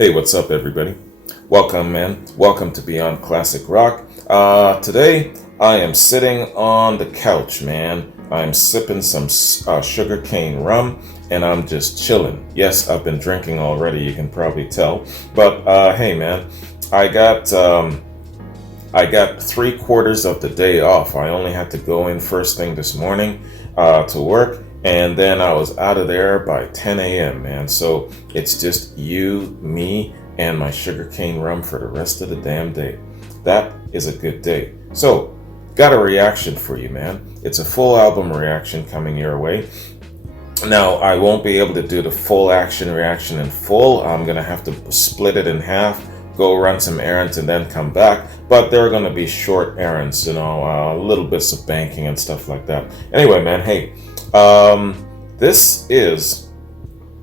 Hey, what's up, everybody? Welcome, man. Welcome to Beyond Classic Rock. Today, I am sitting on the couch, man. I'm sipping some sugarcane rum, and I'm just chilling. Yes, I've been drinking already. You can probably tell. But hey, man, I got I got 3/4 of the day off. I only had to go in first thing this morning to work, and then I was out of there by 10 a.m., man. So it's just you, me, and my sugarcane rum for the rest of the damn day. That is a good day. So, got a reaction for you, man. It's a full album reaction coming your way. Now, I won't be able to do the full action reaction in full. I'm going to have to split it in half, go run some errands, and then come back. But there are going to be short errands, little bits of banking and stuff like that. Anyway, man, hey, this is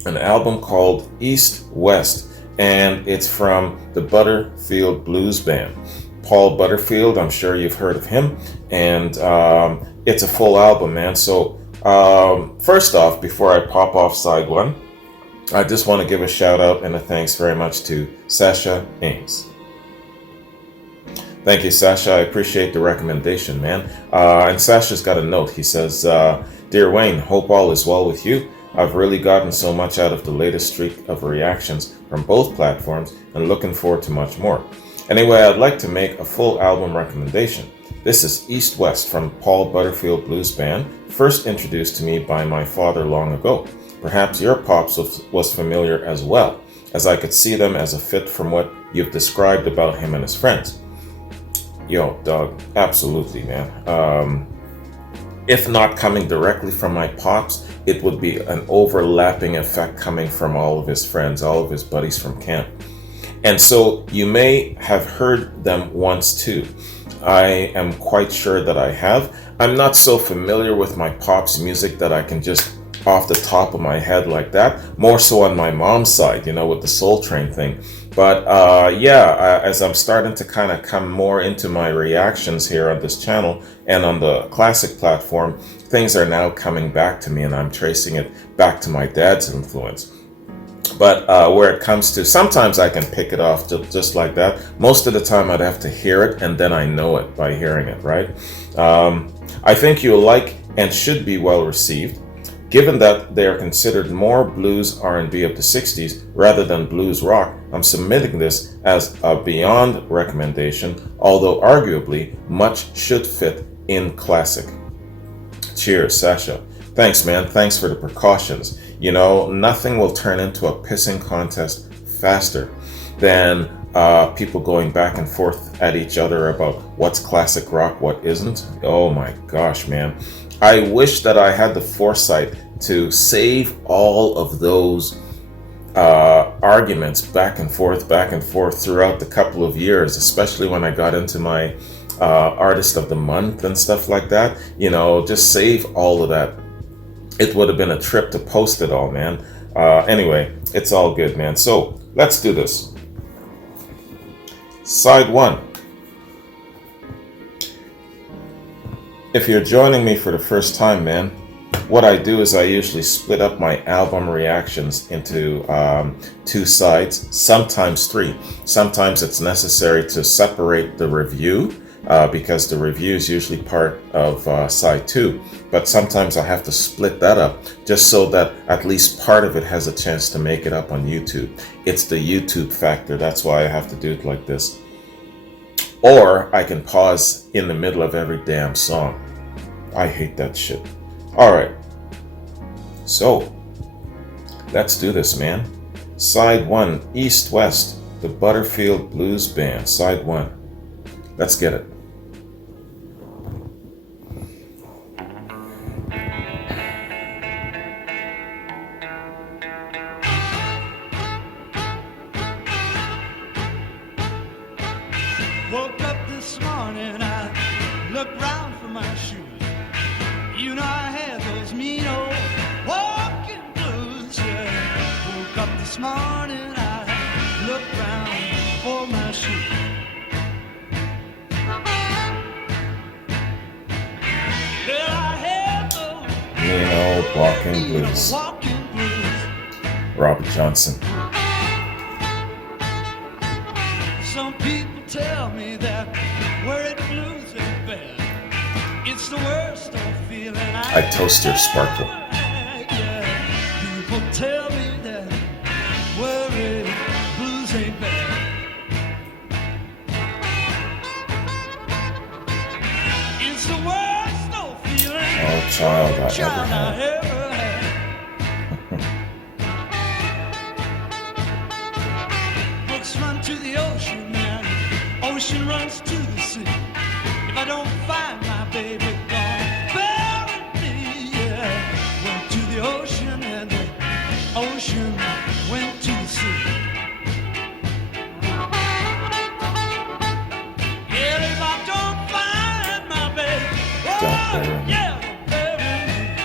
an album called East West, and it's from the Butterfield Blues Band. Paul Butterfield, I'm sure you've heard of him, and it's a full album, man. So first off, before I pop off side one, I just want to give a shout out and a thanks very much to Sasha Ames. Thank you, Sasha. I appreciate the recommendation, man. And Sasha's got a note. He says, Dear Wayne, hope all is well with you. I've really gotten so much out of the latest streak of reactions from both platforms and looking forward to much more. Anyway, I'd like to make a full album recommendation. This is East West from Paul Butterfield Blues Band, first introduced to me by my father long ago. Perhaps your pops was familiar as well, as I could see them as a fit from what you've described about him and his friends. Yo, dog, absolutely, man. If not coming directly from my pops, it would be an overlapping effect coming from all of his friends, all of his buddies from camp. And so you may have heard them once too. I am quite sure that I have. I'm not so familiar with my pop's music that I can just off the top of my head like that. More so on my mom's side, with the Soul Train thing. But as I'm starting to kind of come more into my reactions here on this channel and on the classic platform, things are now coming back to me, and I'm tracing it back to my dad's influence. But where it comes to, sometimes I can pick it off just like that. Most of the time I'd have to hear it, and then I know it by hearing it, right? I think you'll like and should be well received. Given that they are considered more blues R&B of the 60s rather than blues rock, I'm submitting this as a beyond recommendation, although arguably much should fit in classic. Cheers, Sasha. Thanks, man. Thanks for the precautions. Nothing will turn into a pissing contest faster than people going back and forth at each other about what's classic rock, what isn't. Oh my gosh, man. I wish that I had the foresight to save all of those arguments back and forth throughout the couple of years, especially when I got into my Artist of the Month and stuff like that. Just save all of that. It would have been a trip to post it all, man. Anyway, it's all good, man. So let's do this. Side one. If you're joining me for the first time, man, what I do is I usually split up my album reactions into 2 sides, sometimes 3. Sometimes it's necessary to separate the review because the review is usually part of side 2. But sometimes I have to split that up just so that at least part of it has a chance to make it up on YouTube. It's the YouTube factor. That's why I have to do it like this. Or I can pause in the middle of every damn song. I hate that shit. Alright. So, let's do this, man. Side 1, East West, the Butterfield Blues Band. Side 1. Let's get it. Woke up this morning, I looked round for my shoes. I had those mean old walking blues, yeah. Woke up this morning, I looked round for my shoes. Well, I had those mean old walking blues. Robert Johnson. Some people tell me that where it blues ain't bad. It's the worst old feeling I toast your sparkle. Yeah. People tell me that where it blues ain't bad. It's the worst old feeling. Oh, child I ever Child I had. ever had. Brooks run to the ocean, man. Ocean runs to the sea. If I don't find my baby gone, bury me, yeah. Went to the ocean and the ocean went to the sea. Yeah, if I don't find my baby, Don't bury me. yeah, bury me.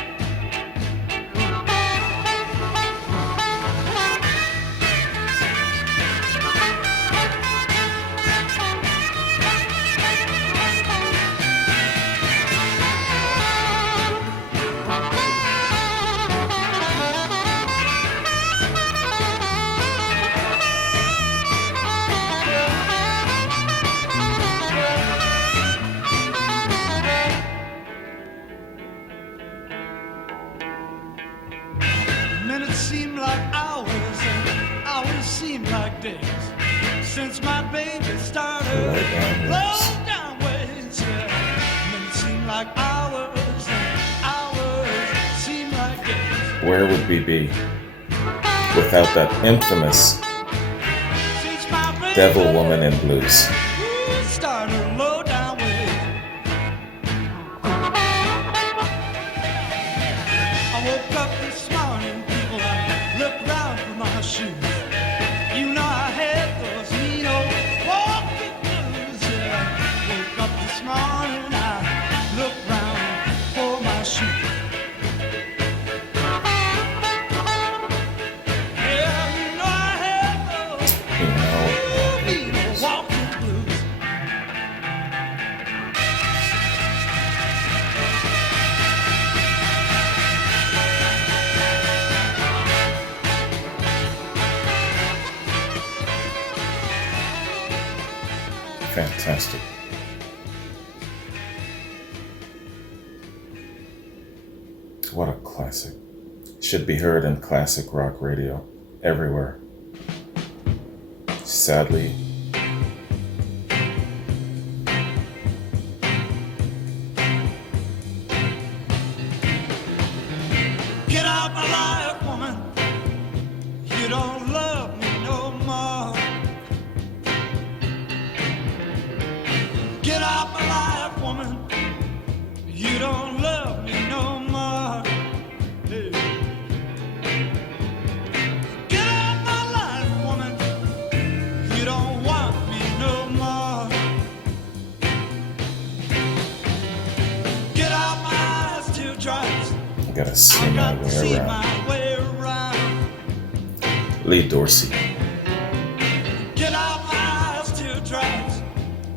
Minutes seem like hours and hours seem like days since my baby started low down ways. Yeah. Minutes seem like hours and hours seem like days Where would we be without that infamous since my baby devil woman in blues? started low down ways. I woke up this morning, people, I looked round for my shoes. You know I had those mean old walking blues, yeah. Woke up this morning, I looked round for my shoes. Yeah, you know I had those You know, mean old walking blues. fantastic. What a classic. Should be heard in classic rock radio everywhere. Sadly, Get out my life, woman. You don't love me no more. Get out my life, woman. You don't love me no more. Hey. Get out my life, woman. You don't want me no more. Get out my eyes, teardrops. I gotta see I my got to way see around. my way around. Lee Dorsey. Get out my eyes, teardrops.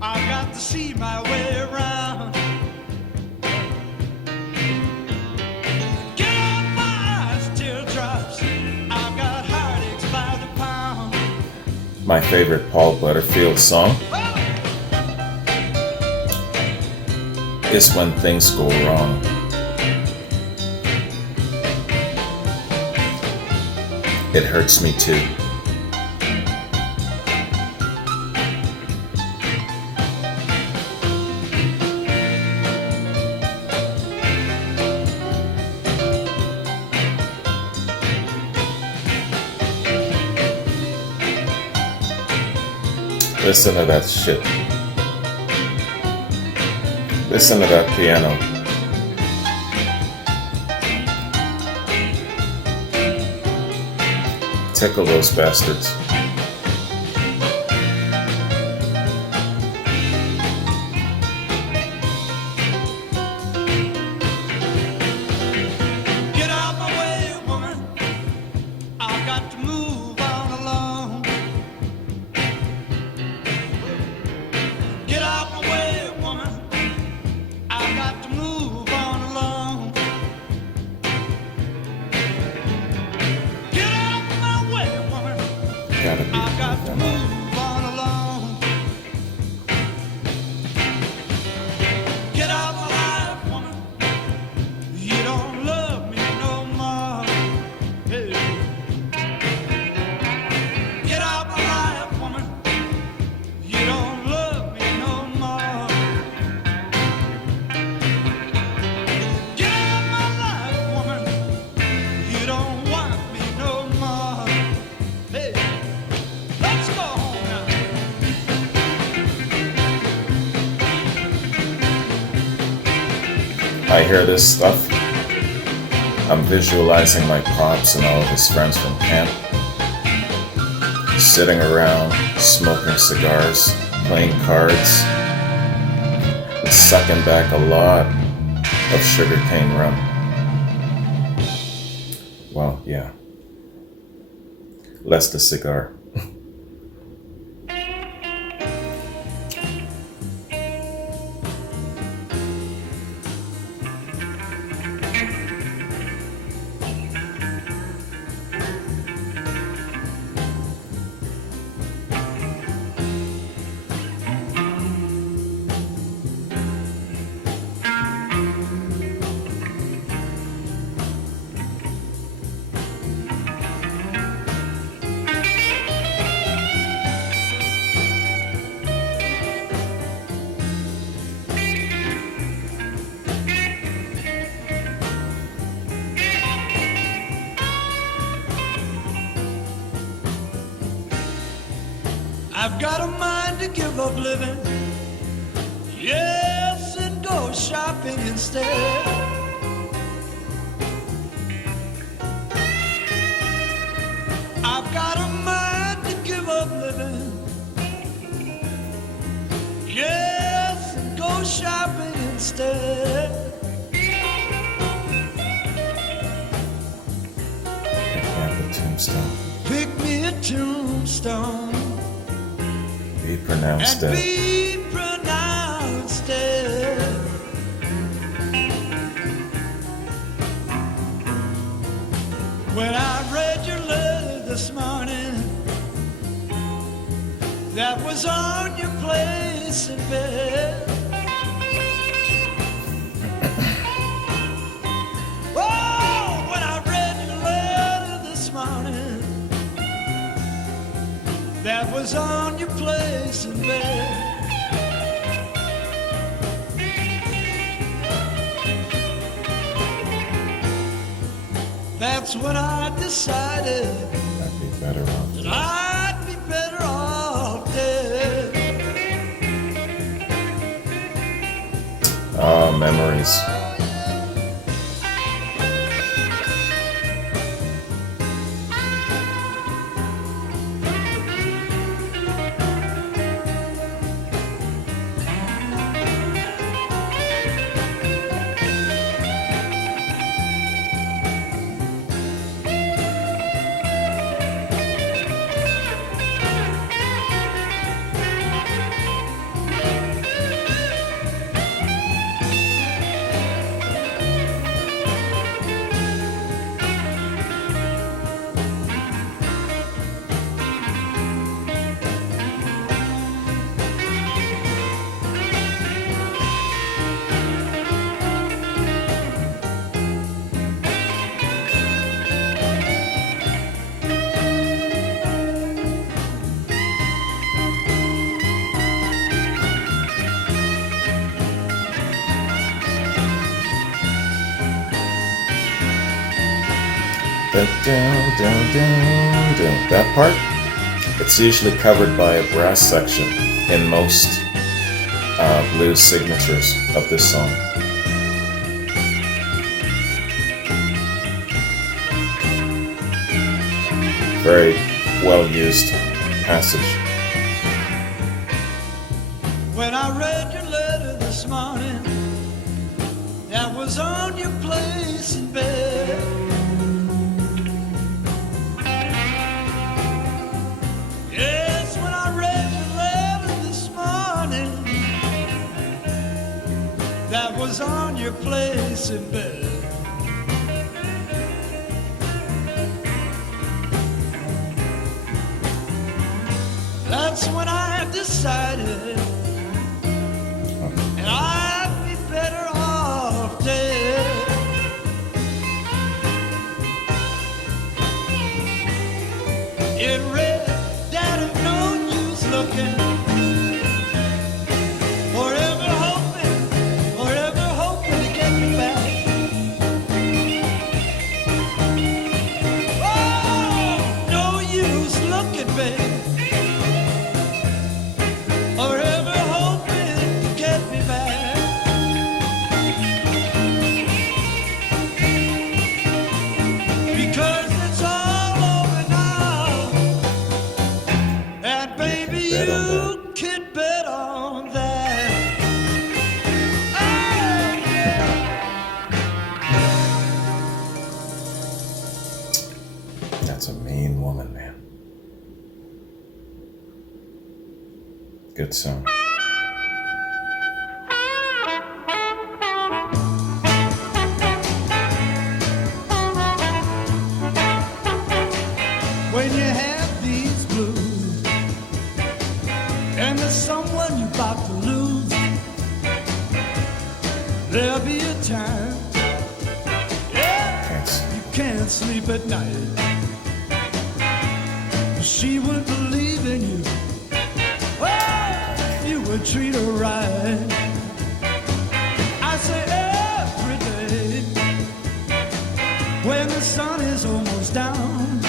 I got to see my way around. Get out my eyes, teardrops. I got heartaches by the pound. My favorite Paul Butterfield song Well, is When Things Go Wrong. It hurts me too. Listen to that shit. Listen to that piano. Tickle those bastards. get out my way, woman. I got to move on along. Get out my way, woman. I got to move on along. Get out my way, woman. I hear this stuff, I'm visualizing my pops and all of his friends from camp, sitting around, smoking cigars, playing cards, and sucking back a lot of sugarcane rum. Well, yeah. Less the cigar. I've got a mind to give up living, yes, and go shopping instead. I've got a mind to give up living, yes, and go shopping instead. Yeah, the tombstone. Pick me a tombstone. Be pronounced And dead. be pronounced dead. When I read your letter this morning, that was on your place in bed. Oh, when I read your letter this morning, that was on your place in bed. That's when I decided I'd be better off. that I'd be better off dead. Ah, memories. That part, it's usually covered by a brass section in most blues signatures of this song. Very well used passage. When I read your letter this morning, that was on your place in bed. Yes, when I read your letter this morning, that was on your place in bed. That's when I decided, and I'd be better off dead. It read, Daddy, no use looking, forever hoping to get me back. Oh, no use looking, baby. Forever could bet on that. That's a mean woman, man. Good song. When you have these blues and there's someone you're about to lose, there'll be a time, yeah, you can't sleep at night. She would believe in you, well, you would treat her right. I say every day when the sun is almost down,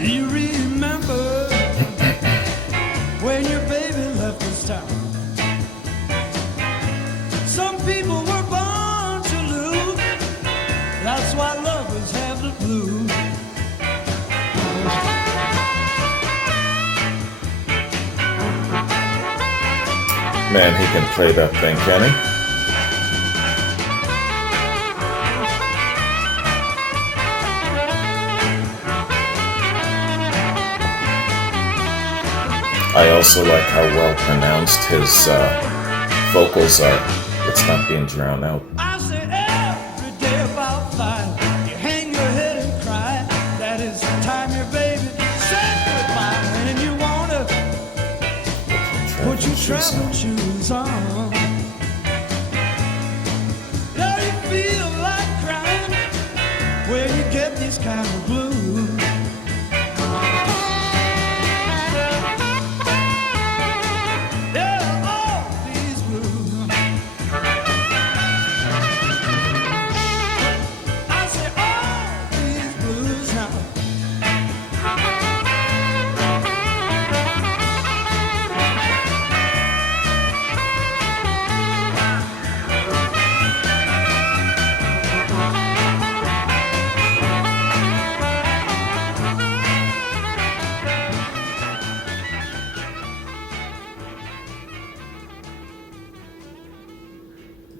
you remember when your baby left this town. Some people were born to lose, that's why lovers have the blues. Man, he can play that thing, can he? I also like how well pronounced his vocals are. It's not being drowned out. I say every day about 5, you hang your head and cry. That is the time your baby said goodbye. And you wanna put your traveling shoes on. Yeah, you feel like crying when you get these kind of blues.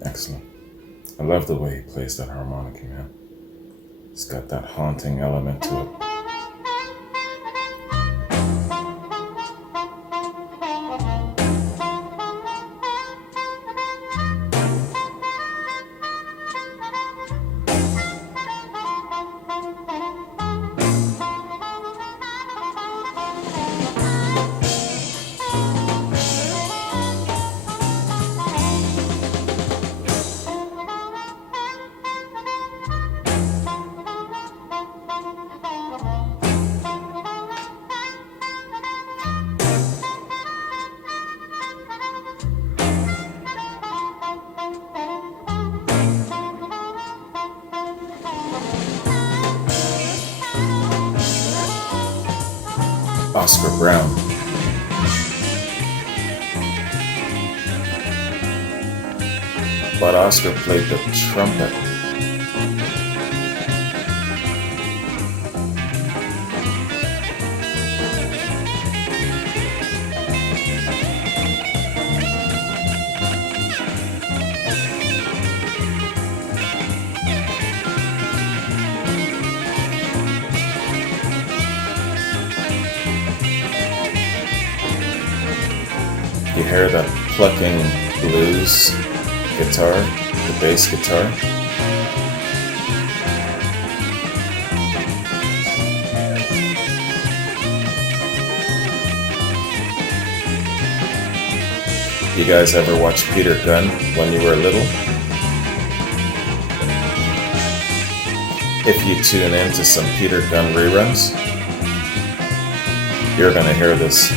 Excellent. I love the way he plays that harmonica, man. It's got that haunting element to it. Oscar Brown. But Oscar played the trumpet. You hear that plucking blues guitar, the bass guitar. You guys ever watch Peter Gunn when you were little? If you tune in to some Peter Gunn reruns, you're gonna hear this.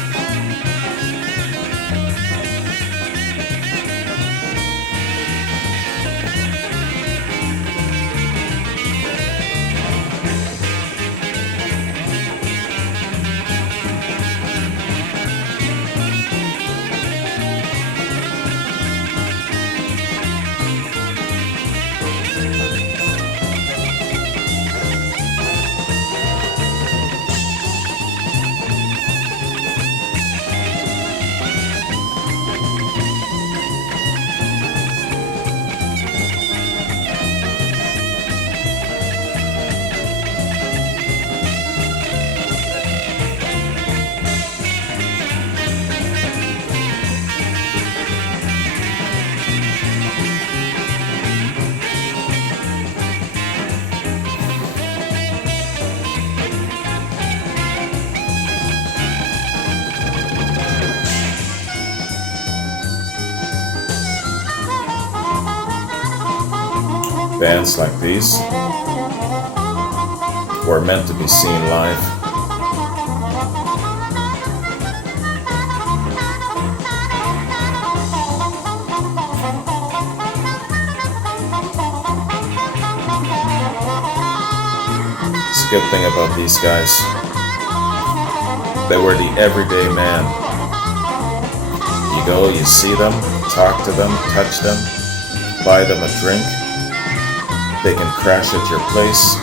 Bands like these were meant to be seen live. It's a good thing about these guys. They were the everyday man. You go, you see them, talk to them, touch them, buy them a drink. They can crash at your place.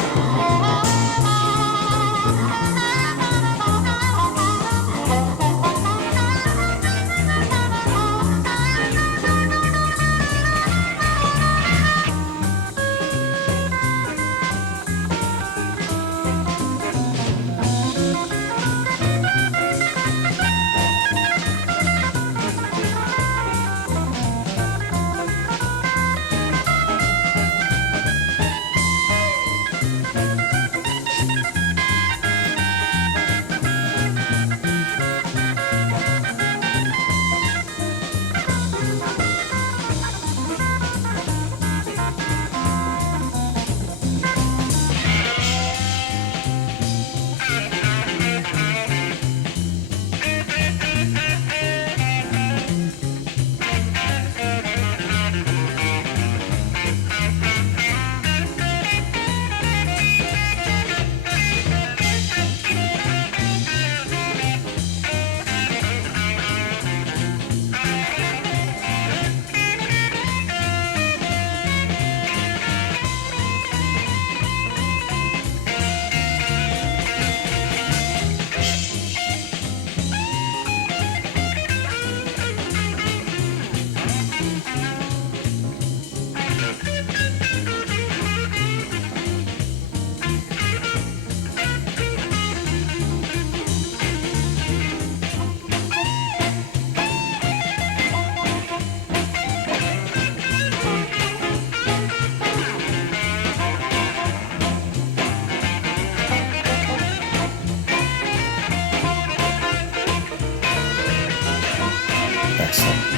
Excellent.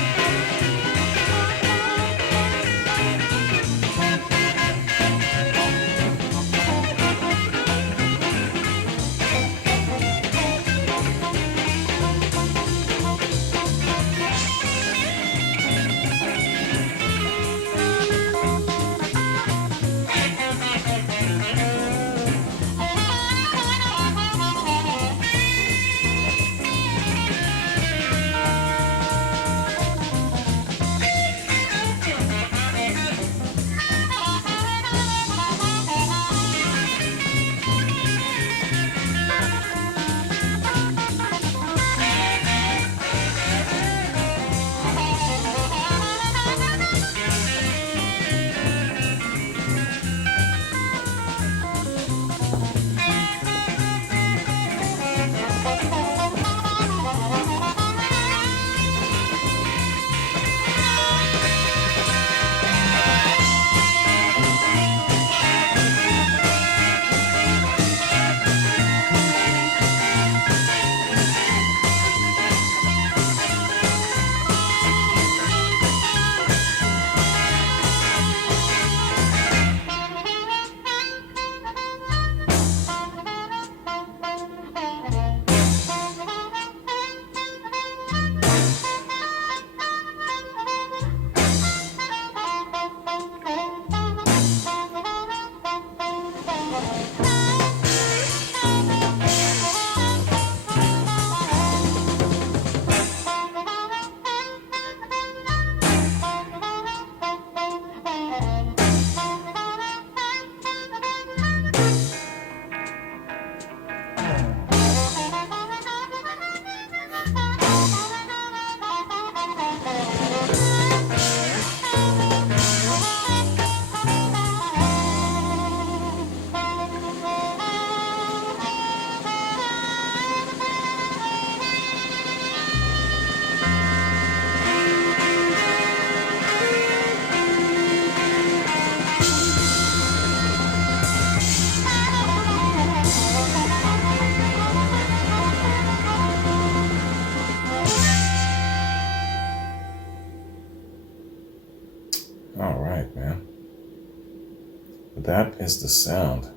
All right, man. that is the sound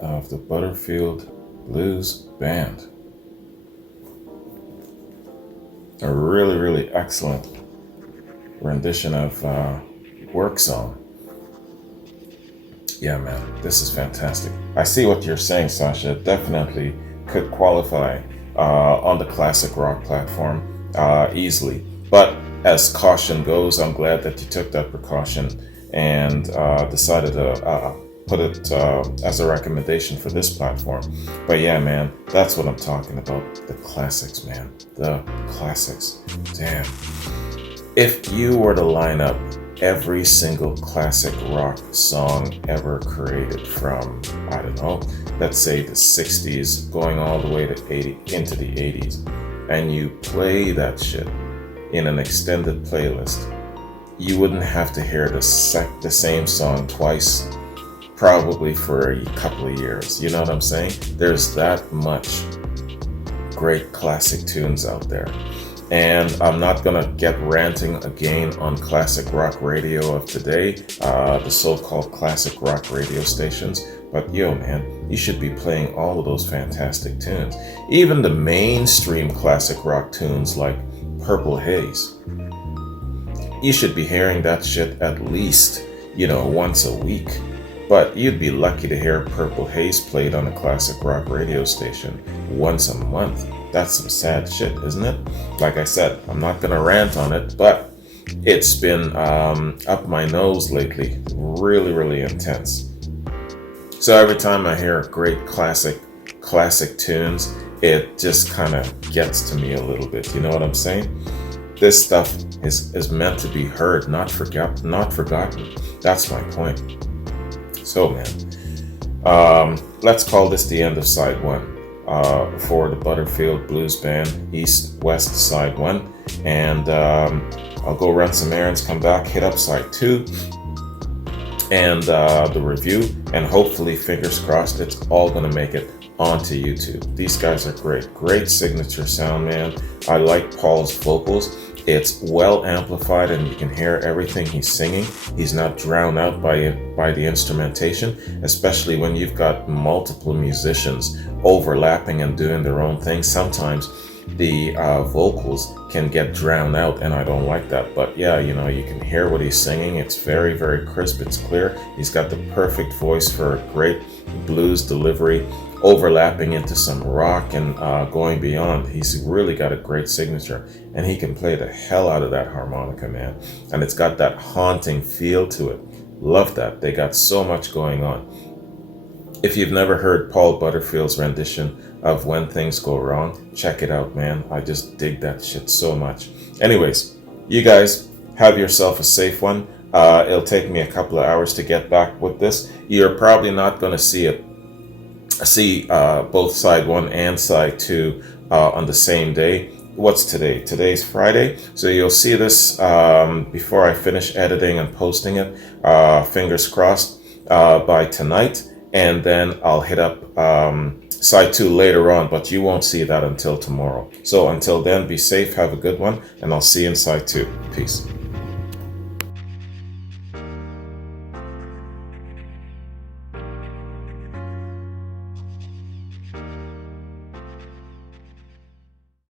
of the Butterfield Blues Band. A really, really excellent rendition of Work Song. Yeah, man, this is fantastic. I see what you're saying, Sasha. Definitely could qualify on the classic rock platform easily. But as caution goes, I'm glad that you took that precaution and decided to put it as a recommendation for this platform. But yeah, man, that's what I'm talking about. The classics, man. The classics. Damn. If you were to line up every single classic rock song ever created from, I don't know, let's say the 60s going all the way to into the 80s, and you play that shit in an extended playlist, you wouldn't have to hear the same song twice, probably for a couple of years. You know what I'm saying? There's that much great classic tunes out there. And I'm not gonna get ranting again on classic rock radio of today, the so-called classic rock radio stations. But yo, man, you should be playing all of those fantastic tunes. Even the mainstream classic rock tunes like Purple Haze. You should be hearing that shit at least, once a week. But you'd be lucky to hear Purple Haze played on a classic rock radio station once a month. That's some sad shit, isn't it? Like I said, I'm not gonna rant on it, but it's been up my nose lately. Really, really intense. So every time I hear great classic tunes, it just kind of gets to me a little bit. You know what I'm saying? This stuff is meant to be heard, not forgotten. That's my point. So, man, let's call this the end of side one for the Butterfield Blues Band, East-West side one. And I'll go run some errands, come back, hit up side two, and the review. And hopefully, fingers crossed, it's all going to make it onto YouTube. These guys are great signature sound, man. I like Paul's vocals. It's well amplified and you can hear everything he's singing. He's not drowned out by the instrumentation, especially when you've got multiple musicians overlapping and doing their own thing. Sometimes the vocals can get drowned out and I don't like that. But yeah, you can hear what he's singing. It's very, very crisp. It's clear. He's got the perfect voice for a great blues delivery, overlapping into some rock and going beyond. He's really got a great signature and he can play the hell out of that harmonica, man. And it's got that haunting feel to it. Love that. They got so much going on. If you've never heard Paul Butterfield's rendition of When Things Go Wrong, check it out, man. I just dig that shit so much. Anyways, you guys have yourself a safe one. It'll take me a couple of hours to get back with this. You're probably not going to see both side one and side two on the same day. What's today? Today's Friday. So you'll see this before I finish editing and posting it, fingers crossed, by tonight. And then I'll hit up side two later on, but you won't see that until tomorrow. So until then, be safe, have a good one, and I'll see you in side two. Peace.